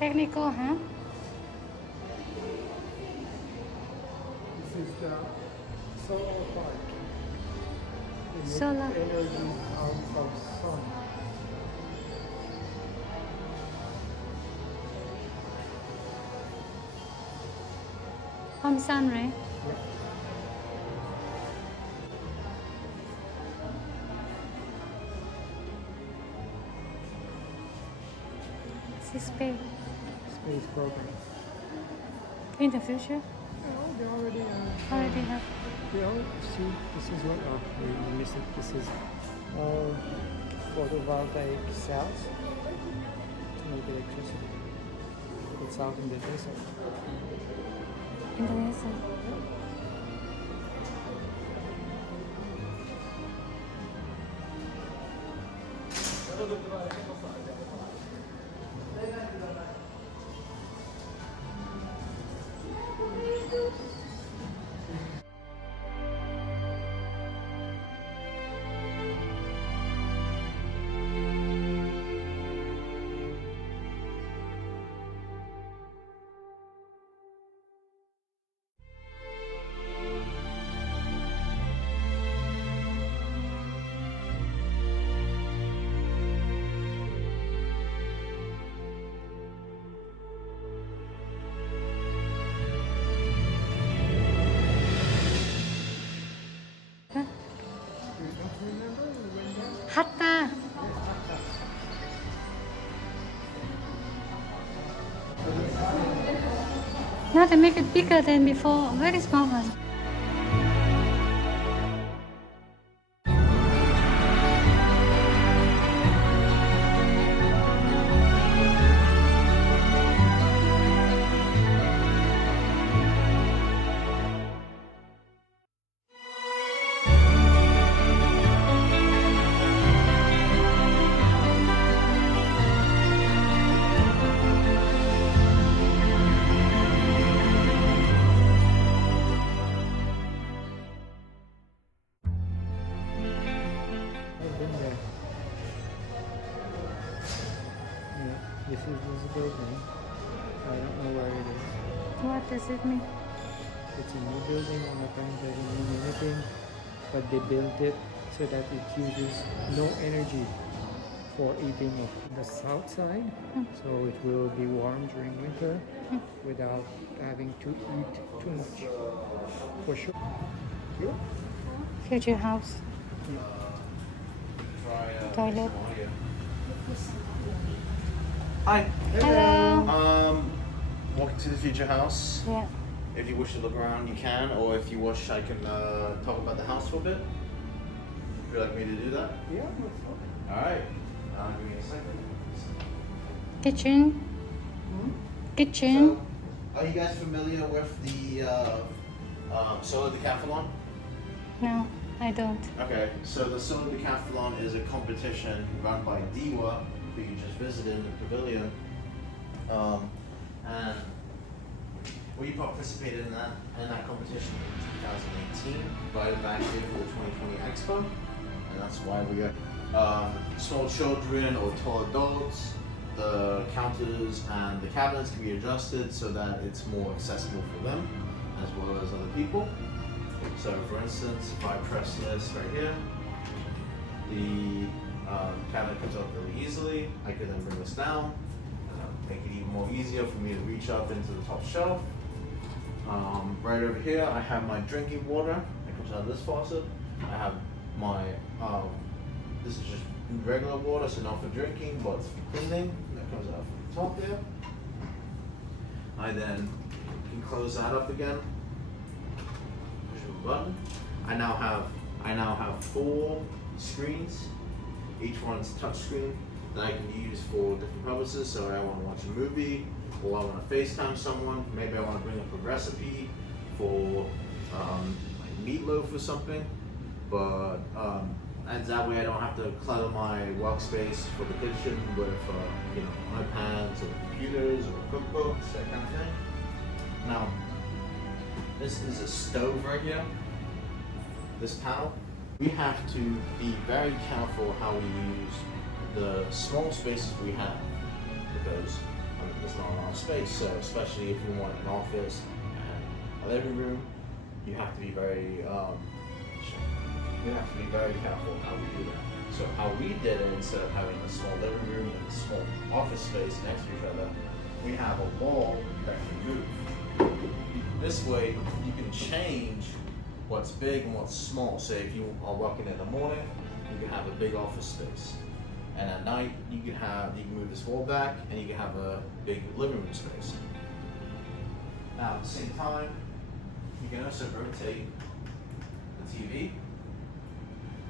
Technical, huh? This is the solar part. They make Solar. energy out of sun. From sun, right? Yeah. This is space. Space program. In the future, Oh, they already already have. you know, see, this is what we missed it. This is all photovoltaic cells to make electricity. It's out in the desert. Indonesia. Huh? You don't remember you went there? Hatta. Now they make it bigger than before. Very small one. I've been there. Yeah, this is this building. I don't know where it is. What does it mean? It's a new building on the bank, doesn't mean anything, but they built it so that it uses no energy for heating of the south side, so it will be warm during winter without having to eat too much. For sure. Yeah. Future house. Toilet. Hi. Hello. Welcome to the future house. Yeah. If you wish to look around, you can, or if you wish, I can talk about the house for a bit. Would you like me to do that? Yeah, that's fine. All right. Give me a second. Kitchen. Kitchen. So, are you guys familiar with the solar decathlon? No, I don't. Okay, so the solar decathlon is a competition run by DEWA, who you just visited in the pavilion, and we participated in that competition in 2018, right back here for the 2020 Expo, and that's why we got small children or tall adults. The counters and the cabinets can be adjusted so that it's more accessible for them as well as other people. So for instance, if I press this right here, the cabinet comes up really easily. I can then bring this down, make it even more easier for me to reach up into the top shelf. Right over here, I have my drinking water that comes out of this faucet. I have my, this is just regular water, so not for drinking, but for cleaning. That comes out from the top there. I then can close that up again. Push the button. I now have 4 screens. Each one's touch screen that I can use for different purposes. So I want to watch a movie, or I want to FaceTime someone. Maybe I want to bring up a recipe for like meatloaf or something. But and that way I don't have to clutter my workspace for the kitchen with you know, iPads or computers or cookbooks, that kind of thing. Now, this is a stove right here. This panel. We have to be very careful how we use the small spaces we have, because I mean, there's not a lot of space. So especially if you want an office and a living room, you have to be very careful how we do that. So how we did it, instead of having a small living room and a small office space next to each other, we have a wall that can move. This way, you can change what's big and what's small. So if you are working in the morning, you can have a big office space, and at night you can move this wall back and you can have a big living room space. Now at the same time, you can also rotate the TV.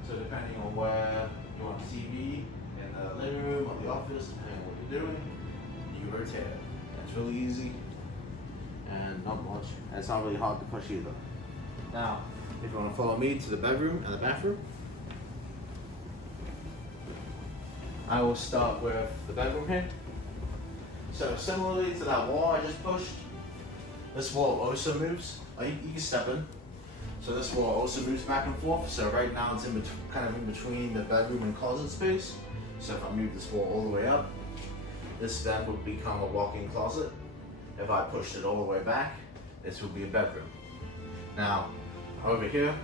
So depending on where you want the TV, in the living room or the office, depending on what you're doing, you rotate it. It's really easy and not much, and it's not really hard to push either. Now, if you want to follow me to the bedroom and the bathroom, I will start with the bedroom here. So similarly to that wall I just pushed, this wall also moves. You can step in. So this wall also moves back and forth. So right now it's kind of in between the bedroom and closet space. So if I move this wall all the way up, this then would become a walk-in closet. If I pushed it all the way back, this would be a bedroom. Now, over here,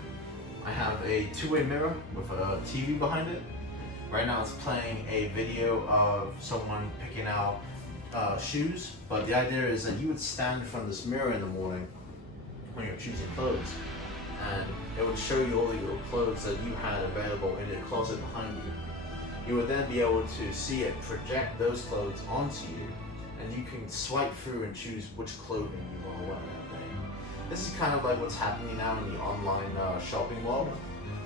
I have a two-way mirror with a TV behind it. Right now it's playing a video of someone picking out shoes, but the idea is that you would stand in front of this mirror in the morning when you're choosing clothes, and it would show you all your clothes that you had available in the closet behind you. You would then be able to see it project those clothes onto you, and you can swipe through and choose which clothing you want to wear that day. This is kind of like what's happening now in the online shopping world.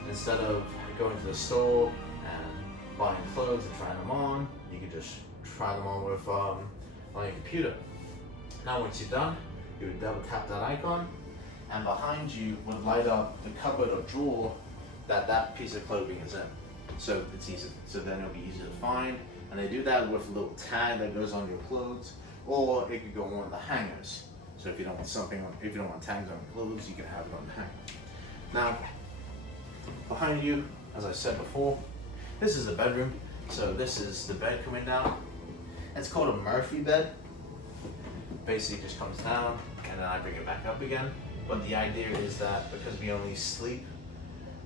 Instead of going to the store and buying clothes and trying them on, you can just try them on with on your computer. Now once you're done, you would double tap that icon, and behind you would light up the cupboard or drawer that piece of clothing is in. So it's easy. So then it'll be easy to find, and they do that with a little tag that goes on your clothes, or it could go on the hangers. So if you don't want if you don't want tags on your clothes, you can have it on the hanger. Now, behind you, as I said before, this is the bedroom. So this is the bed coming down. It's called a Murphy bed. Basically, it just comes down, and then I bring it back up again. But the idea is that because we only sleep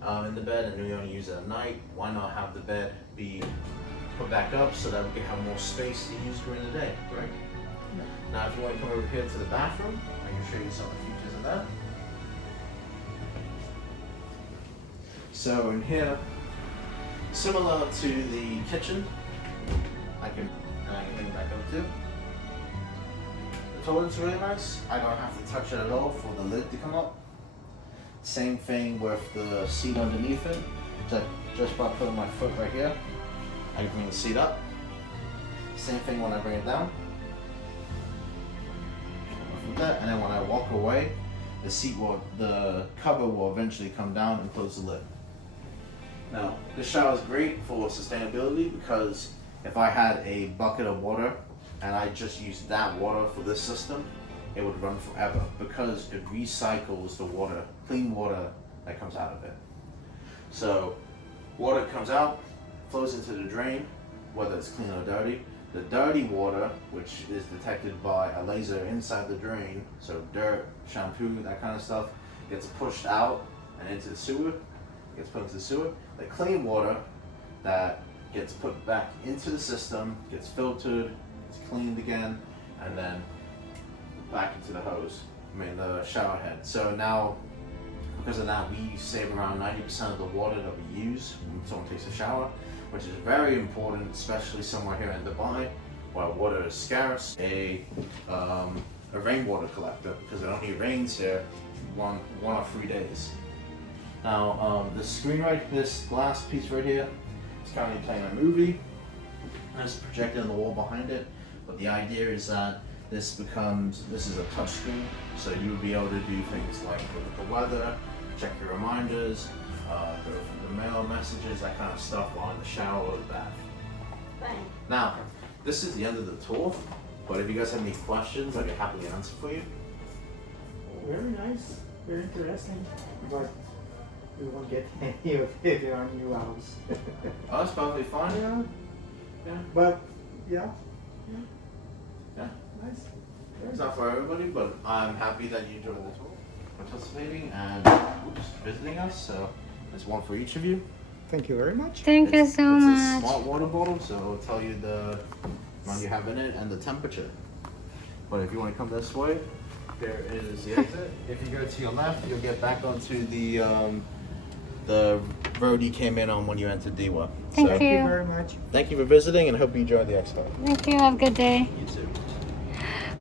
in the bed and we only use it at night, why not have the bed be put back up so that we can have more space to use during the day, right? Yeah. Now, if you want to come over here to the bathroom, I can show you some of the features of that. So in here, similar to the kitchen, I can bring it back up too. The toilet's really nice. I don't have to touch it at all for the lid to come up. Same thing with the seat underneath it. Just by putting my foot right here, I can bring the seat up. Same thing when I bring it down. And then when I walk away, the cover will eventually come down and close the lid. Now, this shower is great for sustainability because if I had a bucket of water and I just used that water for this system, it would run forever because it recycles the water, clean water that comes out of it. So water comes out, flows into the drain, whether it's clean or dirty. The dirty water, which is detected by a laser inside the drain, so dirt, shampoo, that kind of stuff, gets pushed out and into the sewer, gets put into the sewer. The clean water that gets put back into the system, gets filtered, gets cleaned again, and then back into the the shower head. So now, because of that, we save around 90% of the water that we use when someone takes a shower, which is very important, especially somewhere here in Dubai, where water is scarce. A rainwater collector, because it only rains here one or 3 days. Now, this glass piece right here, is currently playing a movie, and it's projected on the wall behind it. But the idea is that this is a touch screen, so you'll be able to do things like look at the weather, check your reminders, go through the mail messages, that kind of stuff while in the shower or the bath. Fine. Now, this is the end of the tour, but if you guys have any questions, I'd be happy to answer for you. Very nice, very interesting, but we won't get any of it in our new house. Oh, that's probably fine. Yeah, Yeah. but yeah. Yeah, nice. It's not for everybody, but I'm happy that you enjoyed the tour, participating, and visiting us. So there's one for each of you. Thank you very much. Thank you so It's a much. smart water bottle, so it'll tell you the amount you have in it and the temperature. But if you want to come this way, there is the exit. If you go to your left, you'll get back onto the road you came in on when you entered DEWA. Thank Thank you you. very much. Thank you for visiting, and I hope you enjoyed the expo. Thank you. Have a good day. You too.